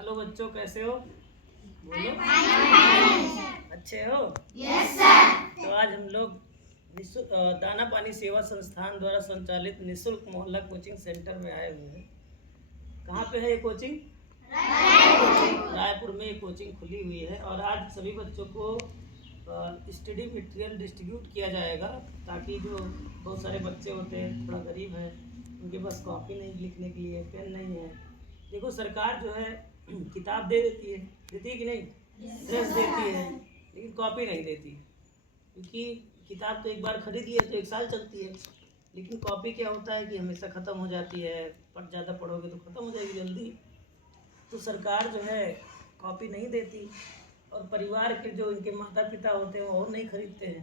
Hello बच्चों, कैसे हो? बोलो। अच्छे हो? Yes sir. तो आज हम लोग दाना पानी सेवा संस्थान द्वारा संचालित निःशुल्क मोहल्ला कोचिंग सेंटर में आए हुए हैं। कहाँ पे है ये कोचिंग? रायपुर में ये कोचिंग खुली हुई है और आज सभी बच्चों को स्टडी मटेरियल डिस्ट्रीब्यूट किया जाएगा, ताकि जो बहुत सारे बच्चे होते हैं थोड़ा गरीब हैं, उनके पास कॉपी नहीं, लिखने के लिए पेन नहीं है। देखो, सरकार जो है किताब देती है कि नहीं? ड्रेस देती है, लेकिन कॉपी नहीं देती। क्योंकि किताब तो एक बार खरीद लिया तो 1 साल चलती है, लेकिन कॉपी क्या होता है कि हमेशा ख़त्म हो जाती है। पर ज़्यादा पढ़ोगे तो ख़त्म हो जाएगी जल्दी। तो सरकार जो है कॉपी नहीं देती, और परिवार के जो इनके माता पिता होते हैं वो नहीं खरीदते हैं।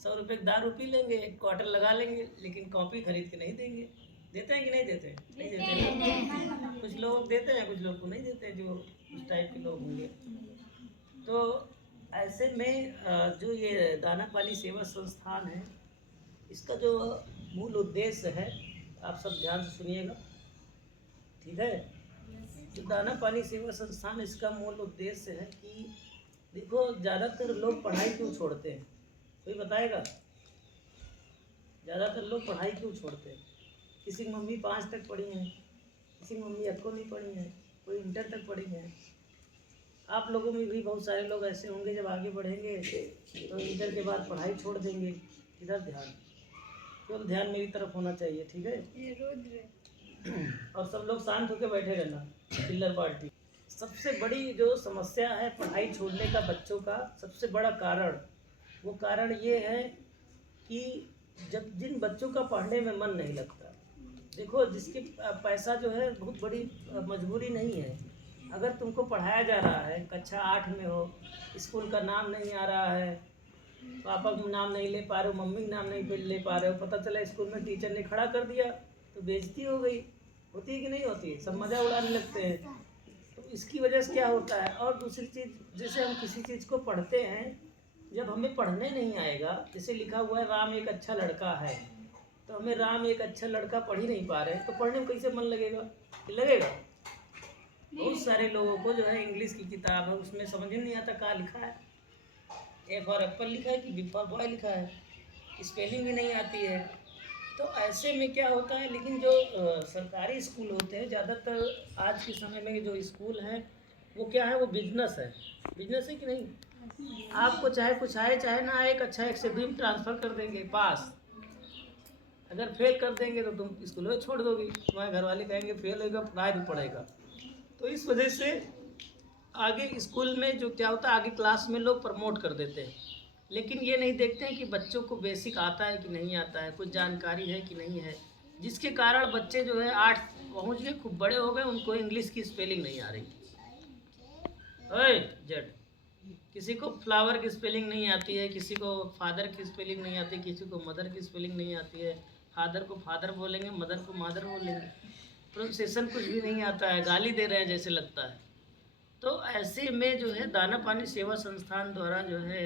100 रुपये की दारू पी लेंगे, 1 क्वार्टर लगा लेंगे, लेकिन कॉपी खरीद के नहीं देंगे। देते हैं कि नहीं देते? नहीं देते। कुछ लोग देते हैं, कुछ लोग को नहीं देते, जो उस टाइप के लोग होंगे। तो ऐसे में जो ये दाना पानी सेवा संस्थान है, इसका जो मूल उद्देश्य है, आप सब ध्यान से सुनिएगा, ठीक है? जो दाना पानी सेवा संस्थान, इसका मूल उद्देश्य है कि देखो, ज़्यादातर लोग पढ़ाई क्यों छोड़ते हैं? कोई बताएगा? ज़्यादातर लोग पढ़ाई क्यों छोड़ते हैं? किसी की मम्मी 5 तक पढ़ी हैं, किसी की मम्मी अक्को नहीं पढ़ी हैं, कोई इंटर तक पढ़ी हैं। आप लोगों में भी बहुत सारे लोग ऐसे होंगे, जब आगे बढ़ेंगे तो इंटर के बाद पढ़ाई छोड़ देंगे। इधर ध्यान, केवल ध्यान मेरी तरफ होना चाहिए, ठीक है? और सब लोग शांत होकर बैठे रहना, चिल्लर पार्टी। सबसे बड़ी जो समस्या है पढ़ाई छोड़ने का बच्चों का, सबसे बड़ा कारण, वो कारण ये है कि जब जिन बच्चों का पढ़ने में मन नहीं लगता, देखो जिसके पैसा जो है बहुत बड़ी मजबूरी नहीं है। अगर तुमको पढ़ाया जा रहा है, कक्षा 8 में हो, स्कूल का नाम नहीं आ रहा है, पापा का नाम नहीं ले पा रहे हो, मम्मी का नाम नहीं ले पा रहे हो, पता चला स्कूल में टीचर ने खड़ा कर दिया, तो बेइज्जती हो गई। होती है कि नहीं होती है? सब मज़ा उड़ाने लगते हैं। तो इसकी वजह से क्या होता है? और दूसरी चीज़, जैसे हम किसी चीज़ को पढ़ते हैं, जब हमें पढ़ने नहीं आएगा, जैसे लिखा हुआ है राम एक अच्छा लड़का है, तो हमें राम एक अच्छा लड़का पढ़ ही नहीं पा रहे हैं, तो पढ़ने में कैसे मन लगेगा? लगेगा? बहुत सारे लोगों को जो है इंग्लिश की किताब है, उसमें समझ ही नहीं आता क्या लिखा है। ए फॉर एप्पल लिखा है कि बी फॉर बॉय लिखा है, स्पेलिंग भी नहीं आती है। तो ऐसे में क्या होता है, लेकिन जो सरकारी स्कूल होते हैं, ज़्यादातर आज के समय में जो स्कूल हैं, वो क्या है, वो बिजनेस है। बिजनेस है कि नहीं? आपको चाहे कुछ आए चाहे ना आए, एक अच्छा एक से बीम ट्रांसफ़र कर देंगे पास। अगर फेल कर देंगे तो तुम स्कूल में छोड़ दोगी, तुम्हारे घर वाले कहेंगे फेल होगा, पढ़ाई नहीं पढ़ेगा। तो इस वजह से आगे स्कूल में जो क्या होता है, आगे क्लास में लोग प्रमोट कर देते हैं, लेकिन ये नहीं देखते हैं कि बच्चों को बेसिक आता है कि नहीं आता है, कुछ जानकारी है कि नहीं है, जिसके कारण बच्चे जो है 8 पहुँच गए, खूब बड़े हो गए, उनको इंग्लिश की स्पेलिंग नहीं आ रही। ओए जेड, किसी को फ्लावर की स्पेलिंग नहीं आती है, किसी को फादर की स्पेलिंग नहीं आती, किसी को मदर की स्पेलिंग नहीं आती है। फादर को फादर बोलेंगे, मदर को मदर बोलेंगे, प्रोनाउंसिएशन कुछ भी नहीं आता है, गाली दे रहे हैं जैसे लगता है। तो ऐसे में जो है दाना पानी सेवा संस्थान द्वारा जो है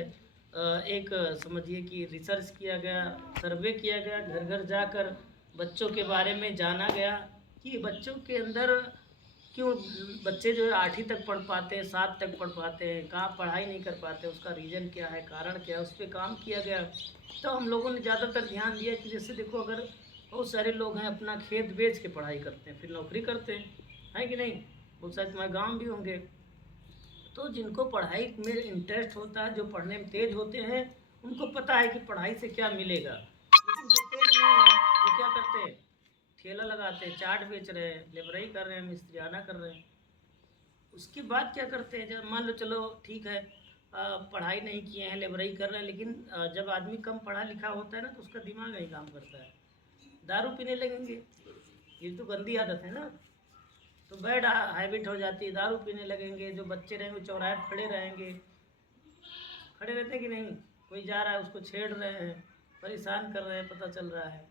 एक समझिए कि रिसर्च किया गया, सर्वे किया गया, घर घर जाकर बच्चों के बारे में जाना गया कि बच्चों के अंदर क्यों बच्चे जो है 8वीं तक पढ़ पाते हैं, 7 तक पढ़ पाते हैं, कहाँ पढ़ाई नहीं कर पाते, उसका रीज़न क्या है, कारण क्या है, उस पर काम किया गया। तो हम लोगों ने ज़्यादातर ध्यान दिया कि जैसे देखो, अगर बहुत सारे लोग हैं अपना खेत बेच के पढ़ाई करते हैं, फिर नौकरी करते हैं कि नहीं? बहुत सारे तुम्हारे गाँव भी होंगे। तो जिनको पढ़ाई में इंटरेस्ट होता है, जो पढ़ने में तेज होते हैं, उनको पता है कि पढ़ाई से क्या मिलेगा। लेकिन जो तेज नहीं है, वो क्या करते हैं? ठेला लगाते हैं, चाट बेच रहे हैं, लेबराई कर रहे हैं, मिस्त्रियाना कर रहे हैं। उसके बाद क्या करते हैं, जब मान लो चलो ठीक है, पढ़ाई नहीं किए हैं, लेबराई कर रहे हैं, लेकिन जब आदमी कम पढ़ा लिखा होता है ना, तो उसका दिमाग नहीं काम करता है, दारू पीने लगेंगे। ये तो गंदी आदत है ना, तो बैड हैबिट हो जाती है, दारू पीने लगेंगे। जो बच्चे रहेंगे चौराहे पर खड़े रहेंगे, खड़े रहते हैं कि नहीं? कोई जा रहा है उसको छेड़ रहे हैं, परेशान कर रहे हैं, पता चल रहा है।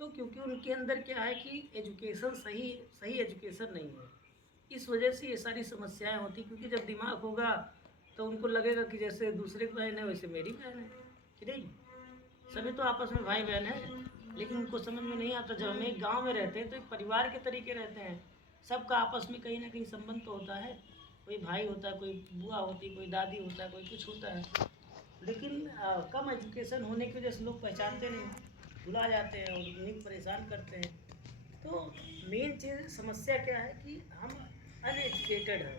तो क्योंकि उनके अंदर क्या है कि एजुकेशन सही सही एजुकेशन नहीं है, इस वजह से ये सारी समस्याएं होती। क्योंकि जब दिमाग होगा तो उनको लगेगा कि जैसे दूसरे की बहन है वैसे मेरी बहन है, कि नहीं? सभी तो आपस में भाई बहन हैं, लेकिन उनको समझ में नहीं आता। जब हम एक गाँव में रहते हैं तो एक परिवार के तरीके रहते हैं, सबका आपस में कहीं ना कहीं संबंध तो होता है। कोई भाई होता है, कोई बुआ होती, कोई दादी होता है, कोई कुछ होता है, लेकिन कम एजुकेशन होने की वजह से लोग पहचानते नहीं, भुला जाते हैं और उन्हीं को परेशान करते हैं। तो मेन चीज़ समस्या क्या है कि हम अनएजुकेटेड हैं।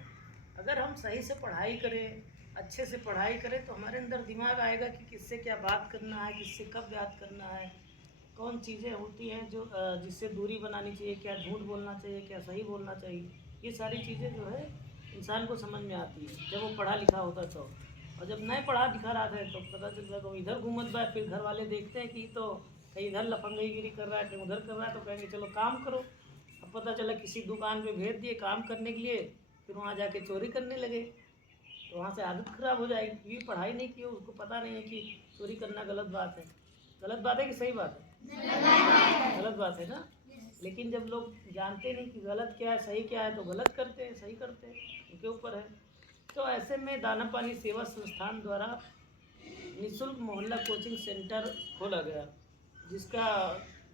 अगर हम सही से पढ़ाई करें, अच्छे से पढ़ाई करें, तो हमारे अंदर दिमाग आएगा कि किससे क्या बात करना है, किससे कब बात करना है, कौन चीज़ें होती हैं जो जिससे दूरी बनानी चाहिए, क्या झूठ बोलना चाहिए, क्या सही बोलना चाहिए। ये सारी चीज़ें जो है इंसान को समझ में आती है जब वो पढ़ा लिखा होता है तो। और जब नहीं पढ़ा लिखा रहा था तो पता चल जाएगा वो इधर घूमत बा, फिर घर वाले देखते हैं कि तो कहीं इधर लफंगईगिरी कर रहा है, कहीं उधर कर रहा है, तो कहेंगे चलो काम करो। अब पता चला किसी दुकान पे भेज दिए काम करने के लिए, फिर वहाँ जाके चोरी करने लगे, तो वहाँ से आदत खराब हो जाएगी, क्योंकि पढ़ाई नहीं की, उसको पता नहीं है कि चोरी करना गलत बात है। गलत बात है कि सही बात है? गलत बात है ना। लेकिन जब लोग जानते नहीं कि गलत क्या है सही क्या है, तो गलत करते हैं, सही करते हैं, उनके ऊपर है। तो ऐसे में दाना पानी सेवा संस्थान द्वारा निःशुल्क मोहल्ला कोचिंग सेंटर खोला गया, जिसका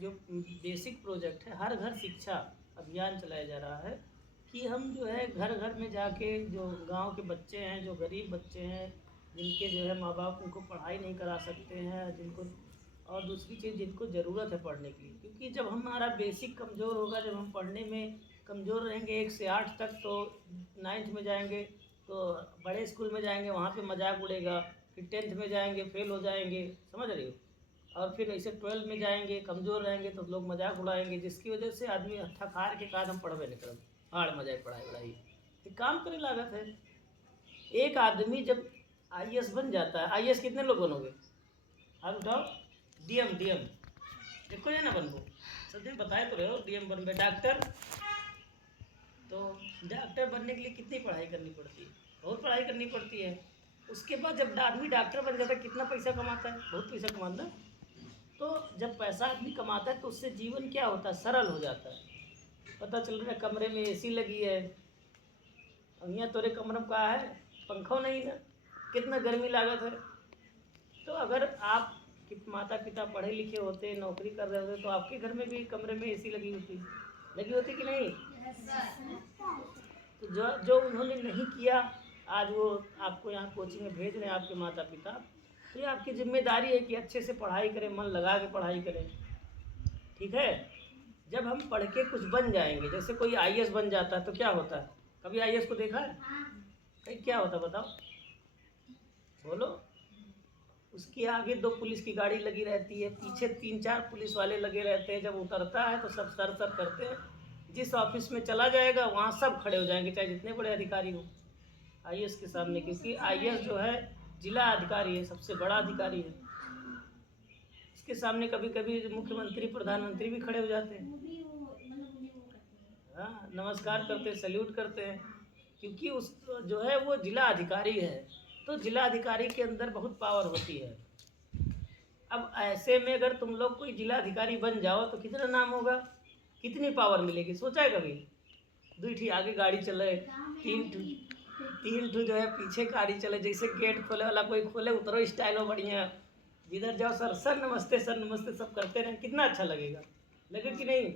जो बेसिक प्रोजेक्ट है हर घर शिक्षा अभियान चलाया जा रहा है कि हम जो है घर घर में जाके जो गांव के बच्चे हैं, जो गरीब बच्चे हैं, जिनके जो है माँ बाप उनको पढ़ाई नहीं करा सकते हैं, जिनको और दूसरी चीज़ जिनको ज़रूरत है पढ़ने की, क्योंकि जब हमारा बेसिक कमज़ोर होगा, जब हम पढ़ने में कमज़ोर रहेंगे 1 से 8 तक, तो 9th में जाएंगे तो बड़े स्कूल में जाएंगे, वहाँ पे मजाक उड़ेगा, फिर 10th में जाएंगे फेल हो जाएंगे, समझ रही हो, और फिर ऐसे 12 में जाएंगे कमज़ोर रहेंगे तो लोग मजाक उड़ाएंगे, जिसकी वजह से आदमी अच्छा खार के बाद हम पढ़वे नहीं करब, हाड़ मजाक पढ़ाई उड़ाई एक काम करे लागत है। एक आदमी जब IAS बन जाता है, IAS कितने लोग बनोगे? हाथ उठाओ। DM देखो है ना बनबो, सब बताए तो रहे हो, DM बनबे। डॉक्टर, तो डॉक्टर बनने के लिए कितनी पढ़ाई करनी पड़ती है? बहुत पढ़ाई करनी पड़ती है। उसके बाद जब आदमी डॉक्टर बन जाता है कितना पैसा कमाता है? बहुत पैसा कमाता है। तो जब पैसा आदमी कमाता है तो उससे जीवन क्या होता है? सरल हो जाता है। पता चल रहा है कमरे में AC लगी है, अब यहाँ तोरे कमरे में कहा है पंखा नहीं ना, कितना गर्मी लागत है। तो अगर आप कि माता पिता पढ़े लिखे होते, नौकरी कर रहे होते, तो आपके घर में भी कमरे में AC लगी होती कि नहीं? तो जो उन्होंने नहीं किया, आज वो आपको यहाँ कोचिंग में भेज रहे हैं आपके माता पिता, तो ये आपकी जिम्मेदारी है कि अच्छे से पढ़ाई करें, मन लगा के पढ़ाई करें, ठीक है। जब हम पढ़ के कुछ बन जाएंगे, जैसे कोई IAS बन जाता है तो क्या होता है? कभी IAS को देखा है? कहीं क्या होता बताओ, बोलो। उसके आगे 2 पुलिस की गाड़ी लगी रहती है, पीछे 3-4 पुलिस वाले लगे रहते हैं। जब उतरता है तो सब सर सर करते हैं, जिस ऑफिस में चला जाएगा वहाँ सब खड़े हो जाएंगे, चाहे जितने बड़े अधिकारी हो IAS के सामने, क्योंकि IAS जो है जिला अधिकारी है, सबसे बड़ा अधिकारी है। इसके सामने कभी कभी मुख्यमंत्री प्रधानमंत्री भी खड़े हो जाते हैं, हाँ, नमस्कार करते हैं, सल्यूट करते हैं, क्योंकि उस जो है वो जिला अधिकारी है। तो जिला अधिकारी के अंदर बहुत पावर होती है। अब ऐसे में अगर तुम लोग कोई जिला अधिकारी बन जाओ तो कितना नाम होगा, कितनी पावर मिलेगी? सोचा है कभी? 2 ठी आगे गाड़ी चले, 3 ठू जो है पीछे गाड़ी चले, जैसे गेट खोले वाला कोई खोले, उतरो स्टाइल हो बढ़िया, जिधर जाओ सर सर नमस्ते सब करते रहें, कितना अच्छा लगेगा, लगे कि नहीं?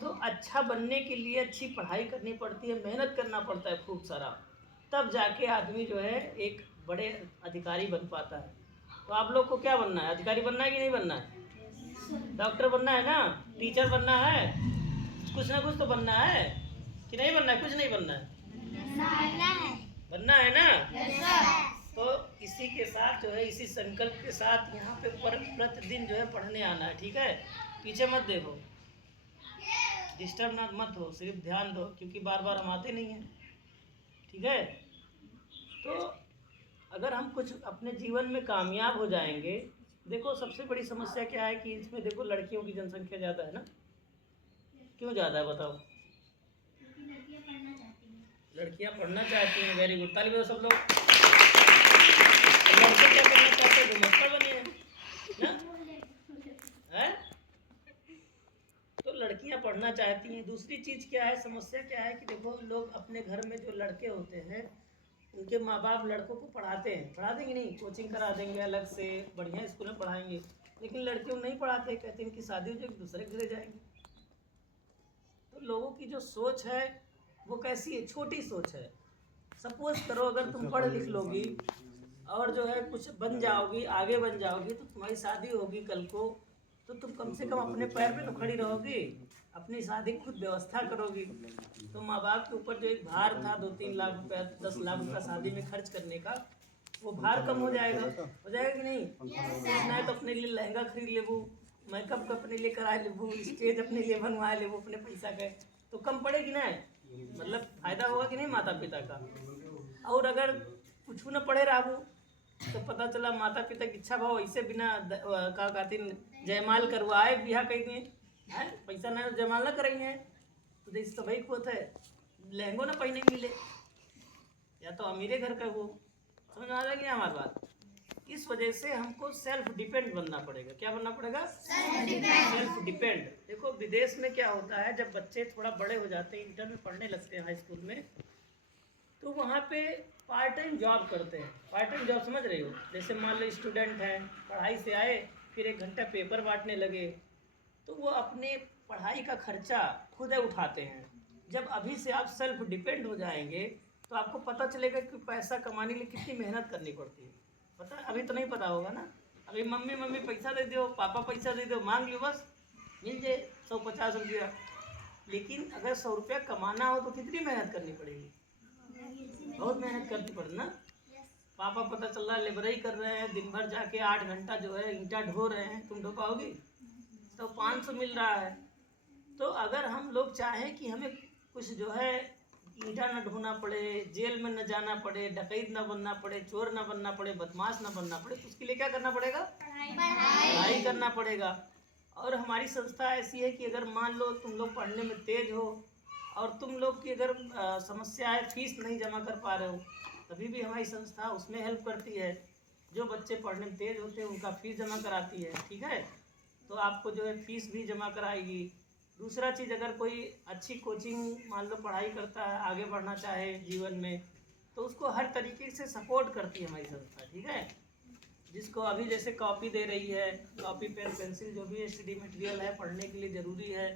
तो अच्छा बनने के लिए अच्छी पढ़ाई करनी पड़ती है, मेहनत करना पड़ता है खूब सारा, तब जाके आदमी जो है एक बड़े अधिकारी बन पाता है। तो आप लोग को क्या बनना है? अधिकारी बनना है कि नहीं बनना है? डॉक्टर बनना है ना? टीचर बनना है? कुछ ना कुछ तो बनना है कि नहीं बनना है? कुछ नहीं बनना है, बनना है ना? तो इसी के साथ जो है, इसी संकल्प के साथ यहाँ पे प्रतिदिन जो है पढ़ने आना है, ठीक है। पीछे मत देखो, डिस्टर्ब मत हो, सिर्फ ध्यान दो, क्योंकि बार बार हम आते नहीं हैं, ठीक है। तो अगर हम कुछ अपने जीवन में कामयाब हो जाएंगे, देखो सबसे बड़ी समस्या क्या है कि इसमें देखो लड़कियों की जनसंख्या ज़्यादा है ना। क्यों ज़्यादा है बताओ? लड़कियां पढ़ना चाहती हैं, वेरी गुड, ताली बजाओ सब लोग। लड़के क्या करना चाहते हैं? गुमस्ता बने हैं ना, है? तो लड़कियां पढ़ना चाहती हैं। दूसरी चीज़ क्या है, समस्या क्या है कि देखो लोग अपने घर में जो लड़के होते हैं, उनके माँ बाप लड़कों को पढ़ाते हैं, पढ़ा देंगे नहीं, कोचिंग करा देंगे अलग से, बढ़िया स्कूल में पढ़ाएंगे, लेकिन लड़कियों को नहीं पढ़ाते, कहते हैं कि शादी हो जाएगी दूसरे घरे जाएंगे। तो लोगों की जो सोच है वो कैसी है? छोटी सोच है। सपोज करो अगर तुम पढ़ लिख लोगी और जो है कुछ बन जाओगी, आगे बन जाओगी, तो तुम्हारी शादी होगी कल को, तो तुम कम से कम अपने पैर पे तो खड़ी रहोगी, अपनी शादी खुद व्यवस्था करोगी। तो माँ बाप के ऊपर जो एक भार था 2-3 लाख रुपया 10 लाख रुपया शादी में खर्च करने का, वो भार कम हो जाएगा कि नहीं? सोचना है तो अपने लिए लहंगा खरीद लेबू, मेकअप अपने लिए करा लेबू, स्टेज अपने लिए बनवा लेबू अपने पैसा का, तो कम पड़ेगी ना, मतलब फायदा होगा कि नहीं माता पिता का। और अगर कुछ न पढ़े रहू तो पता चला माता पिता की इच्छा भाव ऐसे बिना का खातिर जयमाल करवाए बिहा कही दिए, पैसा ना जयमाल ना करेंगे तो देश तो भाई खोत है, लहंगो ना पहने मिले, या तो अमीरे घर का वो, समझ आ जाएगी हमारी बात। इस वजह से हमको सेल्फ डिपेंड बनना पड़ेगा। क्या बनना पड़ेगा? Self depend. देखो विदेश में क्या होता है, जब बच्चे थोड़ा बड़े हो जाते हैं, इंटर में पढ़ने लगते हैं, हाई स्कूल में, तो वहाँ पे पार्ट टाइम जॉब करते हैं। पार्ट टाइम जॉब समझ रही हो? जैसे मान लो स्टूडेंट हैं, पढ़ाई से आए, फिर 1 घंटा पेपर बांटने लगे, तो वो अपने पढ़ाई का खर्चा खुद उठाते हैं। जब अभी से आप सेल्फ डिपेंड हो जाएंगे तो आपको पता चलेगा कि पैसा कमाने के लिए कितनी मेहनत करनी पड़ती है। पता, अभी तो नहीं पता होगा ना, अभी मम्मी पैसा दे दो, पापा पैसा दे दो, मांग लो बस मिल जाए 150 रुपया। लेकिन अगर 100 रुपया कमाना हो तो कितनी मेहनत करनी पड़ेगी? बहुत मेहनत करनी पड़े ना। पापा पता चल रहा है लेबरई कर रहे हैं, दिन भर जाके 8 घंटा जो है ईंटा ढो रहे हैं, तुम ढो पाओगी? तो 500 मिल रहा है। तो अगर हम लोग चाहें कि हमें कुछ जो है ईंटा न ढोना पड़े, जेल में न जाना पड़े, डकैत न बनना पड़े, चोर न बनना पड़े, बदमाश न बनना पड़े, तो उसके लिए क्या करना पड़ेगा? पढ़ाई करना पड़ेगा। और हमारी संस्था ऐसी है कि अगर मान लो तुम लोग पढ़ने में तेज हो और तुम लोग की अगर समस्या है, फीस नहीं जमा कर पा रहे हो, तभी भी हमारी संस्था उसमें हेल्प करती है। जो बच्चे पढ़ने में तेज होते हैं उनका फीस जमा कराती है, ठीक है? तो आपको जो है फीस भी जमा कराएगी। दूसरा चीज़, अगर कोई अच्छी कोचिंग मान लो पढ़ाई करता है, आगे बढ़ना चाहे जीवन में, तो उसको हर तरीके से सपोर्ट करती है हमारी संस्था, ठीक है? जिसको अभी जैसे कॉपी दे रही है, कॉपी पेन पेंसिल जो भी स्टडी मटेरियल है पढ़ने के लिए ज़रूरी है,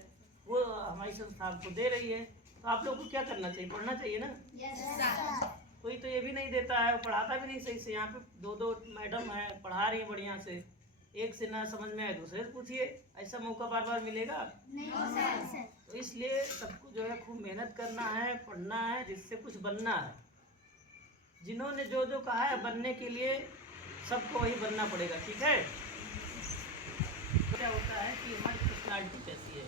वो हमारी संस्था आपको दे रही है। तो आप लोग को क्या करना चाहिए? पढ़ना चाहिए ना। कोई तो ये भी नहीं देता है, पढ़ाता भी नहीं सही से। यहाँ पे 2 मैडम है, पढ़ा रही है बढ़िया से, एक से ना समझ में आए दूसरे से पूछिए, ऐसा मौका बार बार मिलेगा नहीं। तो इसलिए सबको जो है खूब मेहनत करना है, पढ़ना है, जिससे कुछ बनना है। जिन्होंने जो जो कहा है बनने के लिए, सबको वही बनना पड़ेगा, ठीक है? क्या होता है कि हमारी पर्सनालिटी कैसी है।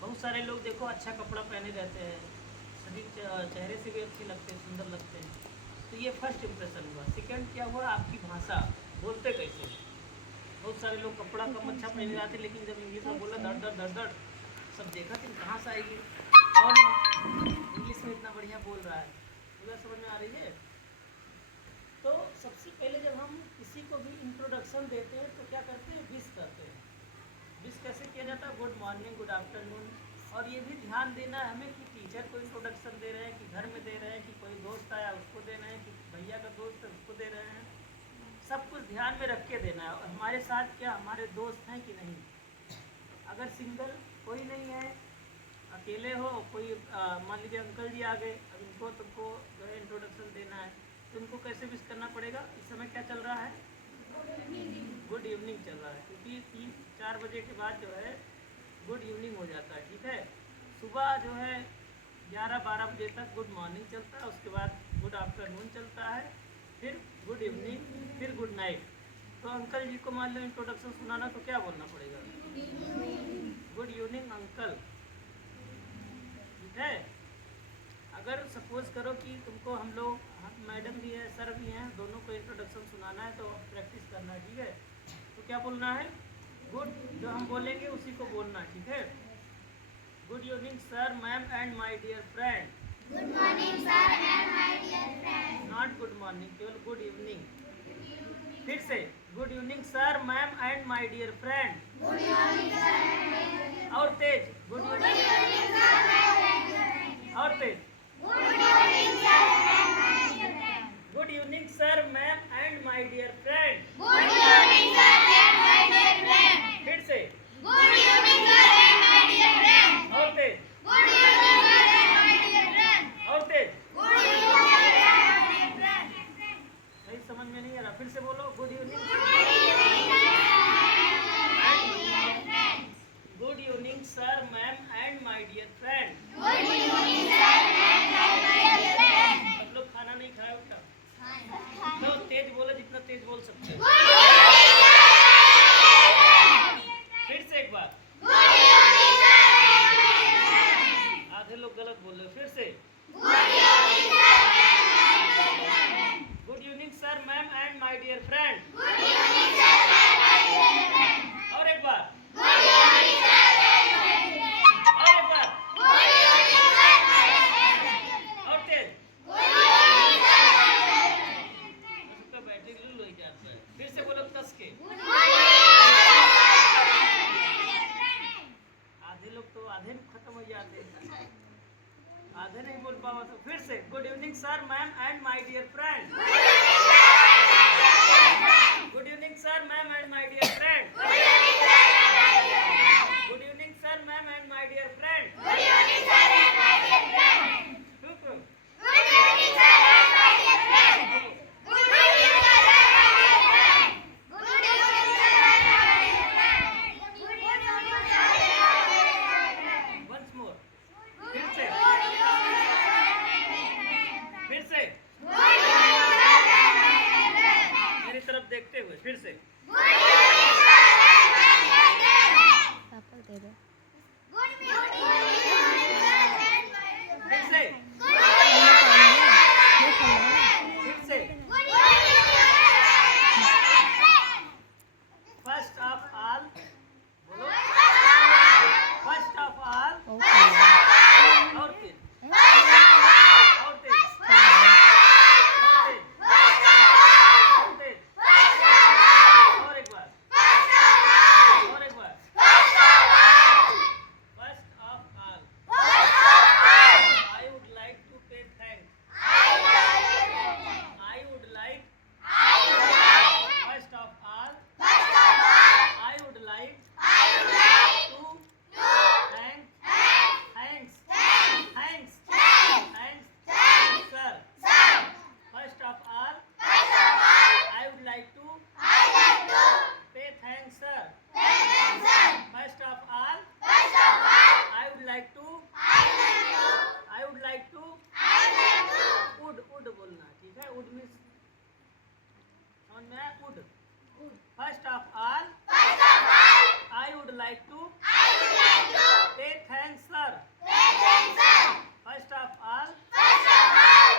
बहुत सारे लोग देखो अच्छा कपड़ा पहने रहते हैं, शरीर चेहरे से भी अच्छे लगते हैं, सुंदर लगते हैं, तो ये फर्स्ट इम्प्रेशन हुआ। सेकंड क्या हुआ? आपकी भाषा, बोलते कैसे। बहुत सारे लोग कपड़ा कम अच्छा पहने जाते, लेकिन जब इंग्लिश में बोला धड़ धड़ धड़ धड़, सब देखा तुम कहाँ से आएगी, और इंग्लिश में इतना बढ़िया बोल रहा है, मुझे समझ में आ रही है। तो सबसे पहले जब हम किसी को भी इंट्रोडक्शन देते हैं तो क्या करते हैं? विश करते हैं। विश कैसे किया जाता है? Good morning, good afternoon. और ये भी ध्यान देना है हमें कि टीचर को इंट्रोडक्शन दे रहे हैं कि घर में दे रहे हैं कि कोई दोस्त आया उसको दे रहे हैं कि भैया का दोस्त है उसको दे रहे हैं। सब कुछ ध्यान में रख के देना है। और हमारे साथ क्या हमारे दोस्त हैं कि नहीं। अगर सिंगल कोई नहीं है, अकेले हो, कोई मान लीजिए अंकल जी आ गए, अब इनको तुमको जो है इंट्रोडक्शन देना है, तो उनको कैसे विश करना पड़ेगा? इस समय क्या चल रहा है? गुड इवनिंग चल रहा है, क्योंकि 3-4 बजे के बाद जो है गुड इवनिंग हो जाता है, ठीक है? सुबह जो है 11-12 बजे तक गुड मॉर्निंग चलता है, उसके बाद गुड आफ्टरनून चलता है, फिर गुड इवनिंग, फिर गुड नाइट। तो अंकल जी को मान लो इंट्रोडक्शन सुनाना तो क्या बोलना पड़ेगा? गुड इवनिंग अंकल, ठीक है? अगर सपोज करो कि तुमको हम लोग मैडम भी है, सर भी हैं, दोनों को इंट्रोडक्शन सुनाना है तो प्रैक्टिस करना है, ठीक है? तो क्या बोलना है? गुड, जो हम बोलेंगे उसी को बोलना है, ठीक है? Good evening sir, ma'am and my dear friend. Good morning sir and my dear friend. Not good morning, केवल गुड इवनिंग। फिर से good evening sir, ma'am and my dear friend. Good evening sir. और तेज, good evening sir and dear friend. और तेज, good evening sir ma'am and my dear friend. Good evening sir and my dear friend. फिर से good evening sir and my dear friend. और तेज, good evening sir and my dear friend. और तेज, good फिर से good evening sir ma'am and my dear friend. Good evening sir ma'am and my dear friend. Good evening sir ma'am and my dear friend. Once more, फिर से मेरी तरफ देखते हुए फिर से फर्स्ट ऑफ ऑल बोलो, फर्स्ट ऑफ ऑल और तेज और तेज और एक बार first of all I would like to पे thanks. I would like first of all I would like to thanks sir. First of all, I would like to pay thanks sir. First of all, I would like to would बोलना, ठीक है? would means समझ में आया? would. First of all, I would like to pay thanks sir. First of all,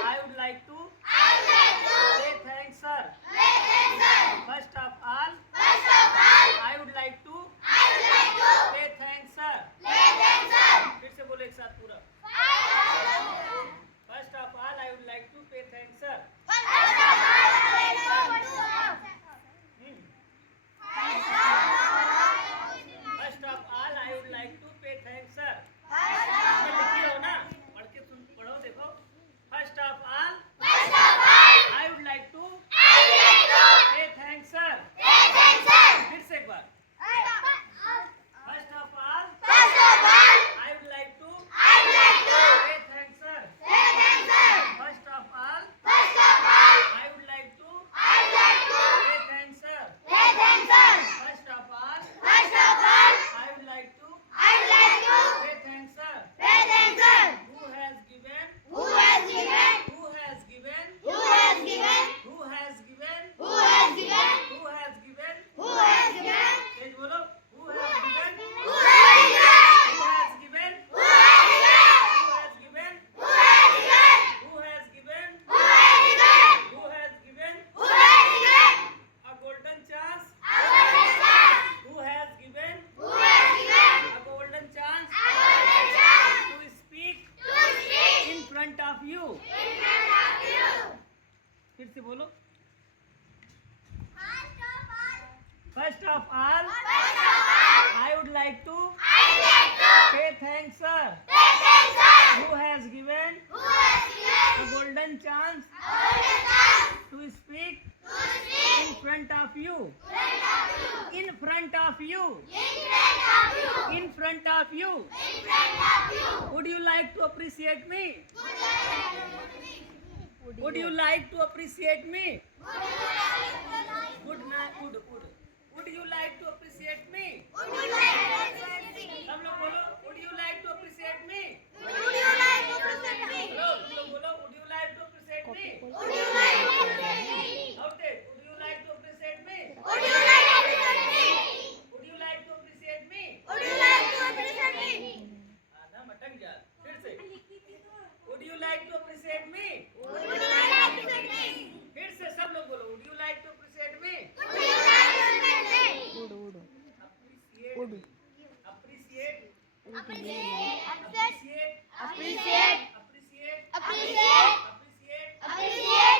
I would like to pay thanks sir. First of all, I would like to pay thanks sir. फिर से बोलो एक साथ पूरा। First of all, I would like to pay thanks sir. First of all, I would like to pay thanks sir. लिखी हो ना, पढ़ के पढ़ो देखो। First of all, I would like to pay thanks sir. फिर से एक बार। First of all, I would like to pay thanks sir. First of all, I would like to pay thanks sir. First of all, I would like to pay thanks sir. Who has given? Who has given? तेज बोलो। Who has given? Who has given? Who has given? Who has given? Who has given a golden chance? Who has given a golden chance to speak in front of you? फिर से बोलो। First of all, I would like to pay thanks sir. Who has given a golden chance to speak in front of you? In front of you. In front of you. Would you like to appreciate me? Would you like to appreciate me? Would you like to appreciate me? सब लोग बोलो, would you like to appreciate me? बोलो, तुम लोग बोलो, would you like to appreciate me? Okay, would you like to appreciate me? Would you like to appreciate me? आधा मटक जा, फिर से। Would you like to appreciate me? फिर से सब लोग बोलो, would you like to appreciate me? Appreciate.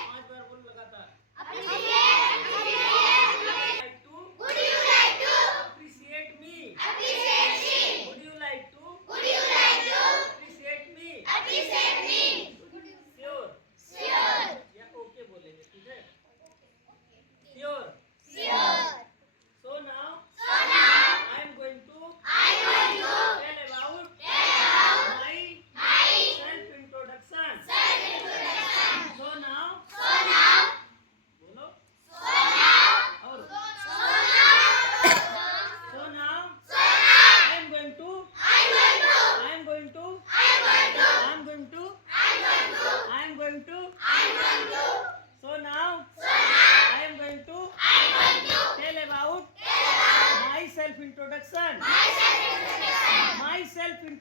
5 बार बोलो लगातार। Would you like to appreciate me? Would you like to appreciate me?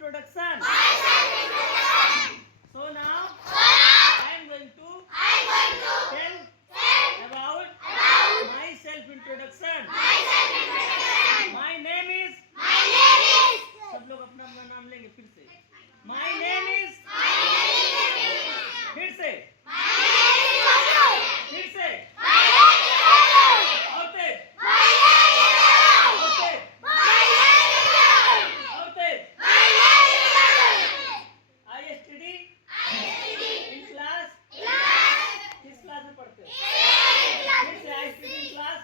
introduction. So now I am going to tell about my self introduction. My name is. सब लोग अपना अपना नाम लेंगे फिर से. My name is. फिर से. फिर से. और तेज. और तेज. और तेज. I study in class. किस क्लास में पढ़ते हो? फिर से I study in class.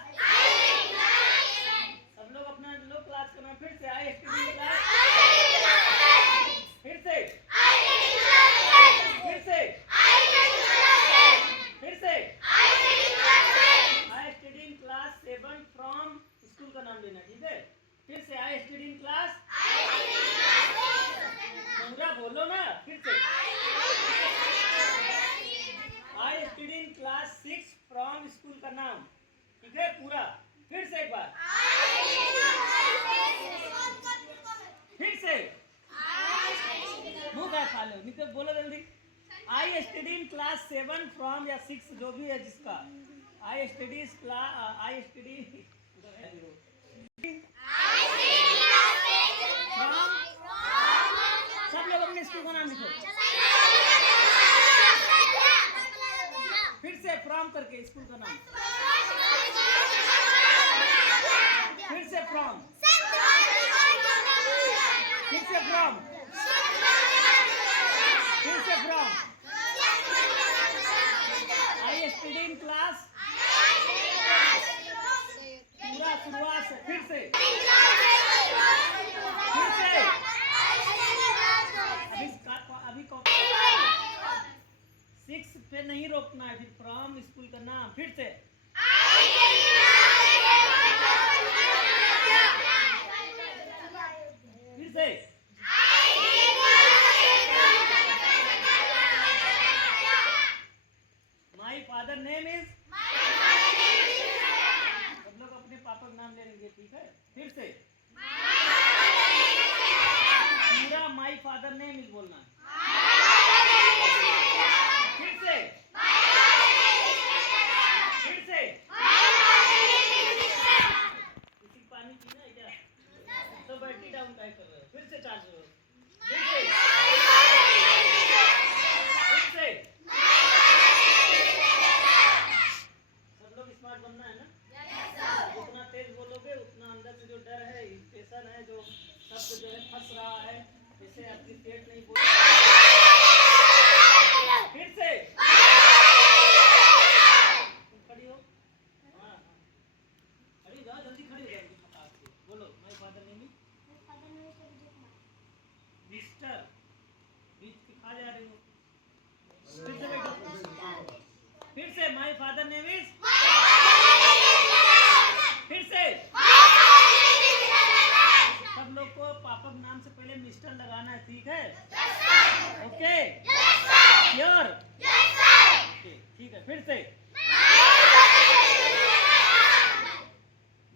सब लोग अपना लोग क्लास करना. फिर से I study in class. फिर से. फिर से. फिर से. I study in class 7 from school का नाम लेना. ठीक है. फिर से I study in class. पूरा बोलो ना. फिर से I study in class 6 from school का नाम. ठीक है पूरा. फिर से एक बार. फिर से मुंह का खा लो. निकल बोलो जल्दी. I study in class 7 from या 6 जो भी है जिसका. I study from. सब लोग अपने स्कूल का नाम लिखो. फिर से फ्रॉम करके स्कूल का नाम. फिर से फ्रॉम. फिर से फ्रॉम. फिर से from. I study in class. पूरा शुरुआत से. फिर से. फिर से. अभी 6 पे नहीं रोकना है. फिर फ्रॉम स्कूल का नाम. फिर से. फिर से. My father name is. सब लोग अपने पापा का नाम ले लेंगे. ठीक है. फिर से पूरा my father name is बोलना. फिर से. फिर से. किसी पानी पीना है क्या? तो बैटरी डाउन टाइप कर रहे हो. फिर से चार्ज करो. फिर से. फिर से. सब लोग स्मार्ट बनना है ना. जितना तेज बोलोगे उतना अंदर से जो डर है, इरिटेशन है, जो शब्द जो है फंस रहा है, जैसे आपकी पेट नहीं बोल. फिर से खड़ी हो. हाँ खड़ी जाओ. जल्दी खड़ी हो जाओ. बोलो my father name is. Mr. बीच के खा जा रही हो. फिर से बैठो. फिर से माय फादर नेम इज. फिर से. सब लोग को पापा के नाम से पहले मिस्टर लगाना है. ठीक है. ओके. श्योर. ठीक है. फिर से.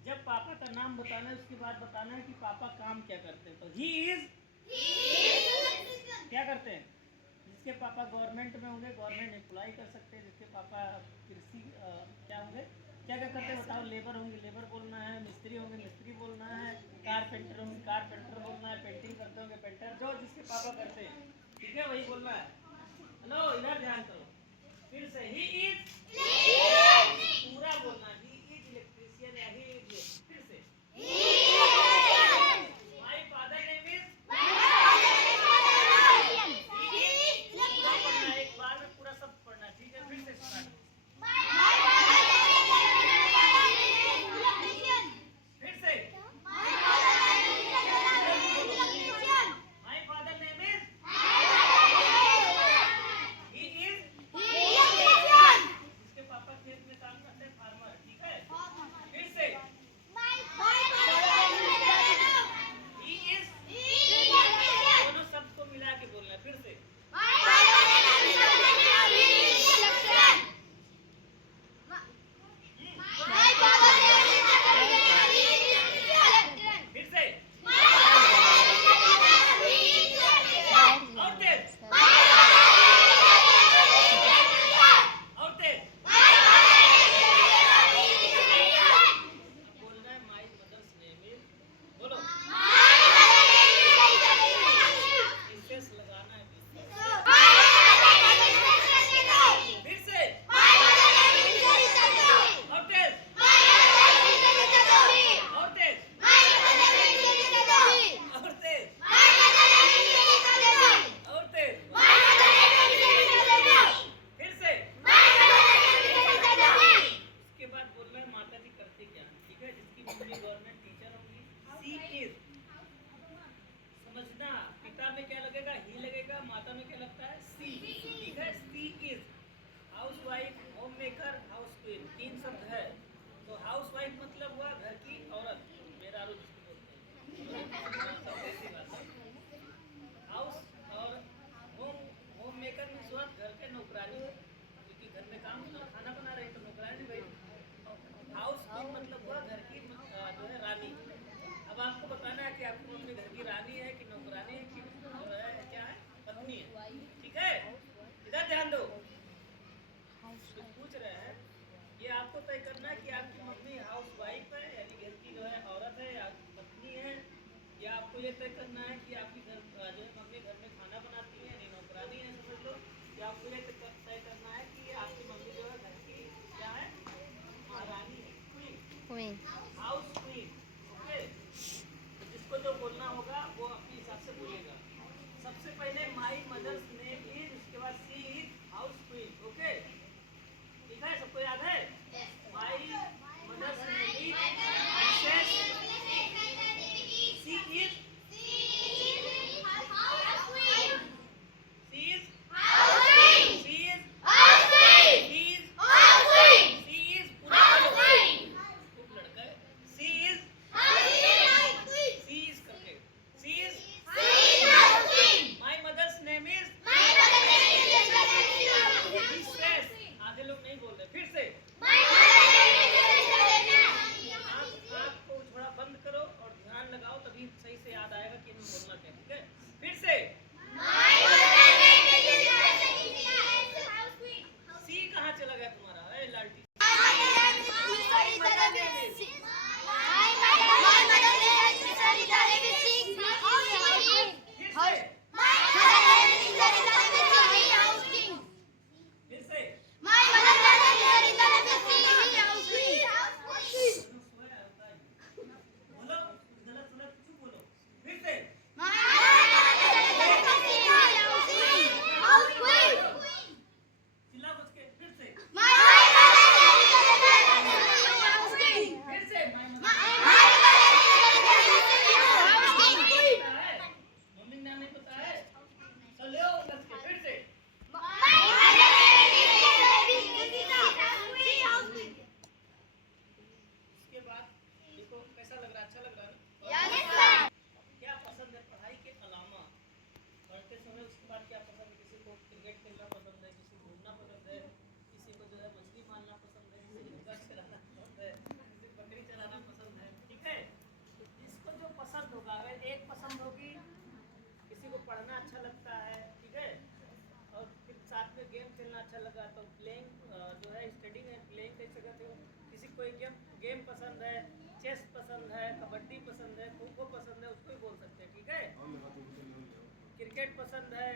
जब पापा का नाम बताना है उसके बाद बताना है कि पापा काम क्या करते हैं. तो ही इज क्या करते हैं. जिसके पापा गवर्नमेंट में होंगे गवर्नमेंट एम्प्लॉय कर सकते हैं. जिसके पापा कृषि क्या होंगे क्या क्या करते हैं बताओ. लेबर होंगे लेबर बोलना है. मिस्त्री होंगे मिस्त्री बोलना है. कारपेंटर होंगे कारपेंटर बोलना है. पेंटिंग करते होंगे पेंटर. जो जिसके पापा करते हैं ठीक है वही बोलना है. हेलो इधर ध्यान करो. फिर से ही इज. पूरा बोलना. ही इज इलेक्ट्रिशियन या ही इज. फिर से माय फादर नेम इज. एक बार में पूरा सब पढ़ना. ठीक है. फिर से स्टार्ट. फिर से माय फादर नेम इज. ही कुछ पूछ रहे हैं, ये आपको तय करना है कि आपकी मम्मी हाउस वाइफ है यानी घर की जो है औरत है या पत्नी है, या आपको ये तय करना है कि आपकी घर जो है मम्मी घर में खाना बनाती है यानी नौकरानी है समझ लो, या आपको ये तय करना है कि आपकी मम्मी जो है घर की क्या है, महारानी है, क्वीन, हाउस क्वीन। ओके, तो जिसको जो बोलना होगा वो अपने हिसाब से बोलेगा। सबसे पहले माई मदर्स नेम इज, उसके बाद she is house queen. Okay, ठीक है, सबको याद है? My mother's name is Mrs, she is, she is, she is, she is पूरा खूब लड़का है, सी इज, सी इज करके, she is, my mother's name is Mrs, आधे लोग नहीं बोल रहे, फिर से आँख को थोड़ा बंद करो और ध्यान लगाओ, तभी सही से याद आएगा कि हमें बोलना क्या है। ठीक है, फिर से सी कहाँ चला गया तुम्हारा? ए लालटी, फिर से बोलो, गलत सुना चुप बोलो, फिर से चिल्ला बच के, फिर से मम्मी नाम नहीं पता है, चलो बच के, फिर से उसके बाद देखो कैसा लग रहा है, अच्छा लग रहा है ना? क्या पसंद है पढ़ाई के अलावा, पढ़ते समय उसके बाद क्या पसंद है? किसी को क्रिकेट खेलना पसंद है, किसी को घूमना पसंद है, किसी को जो है मछली पालना पसंद है, किसी को गाय चराना पसंद है, किसी को बकरी चराना पसंद है। ठीक है, तो जिसको जो पसंद होगा, अगर एक पसंद होगी, किसी को पढ़ना अच्छा लगता है, ठीक है, और फिर साथ में गेम खेलना अच्छा लगा तो प्लेइंग जो है स्टडिंग है, प्लेइंग कैसे करते हो, किसी को गेम गेम पसंद है, चेस पसंद है, कबड्डी पसंद है, खो खो पसंद है, उसको ही बोल सकते हैं। ठीक है, क्रिकेट पसंद है,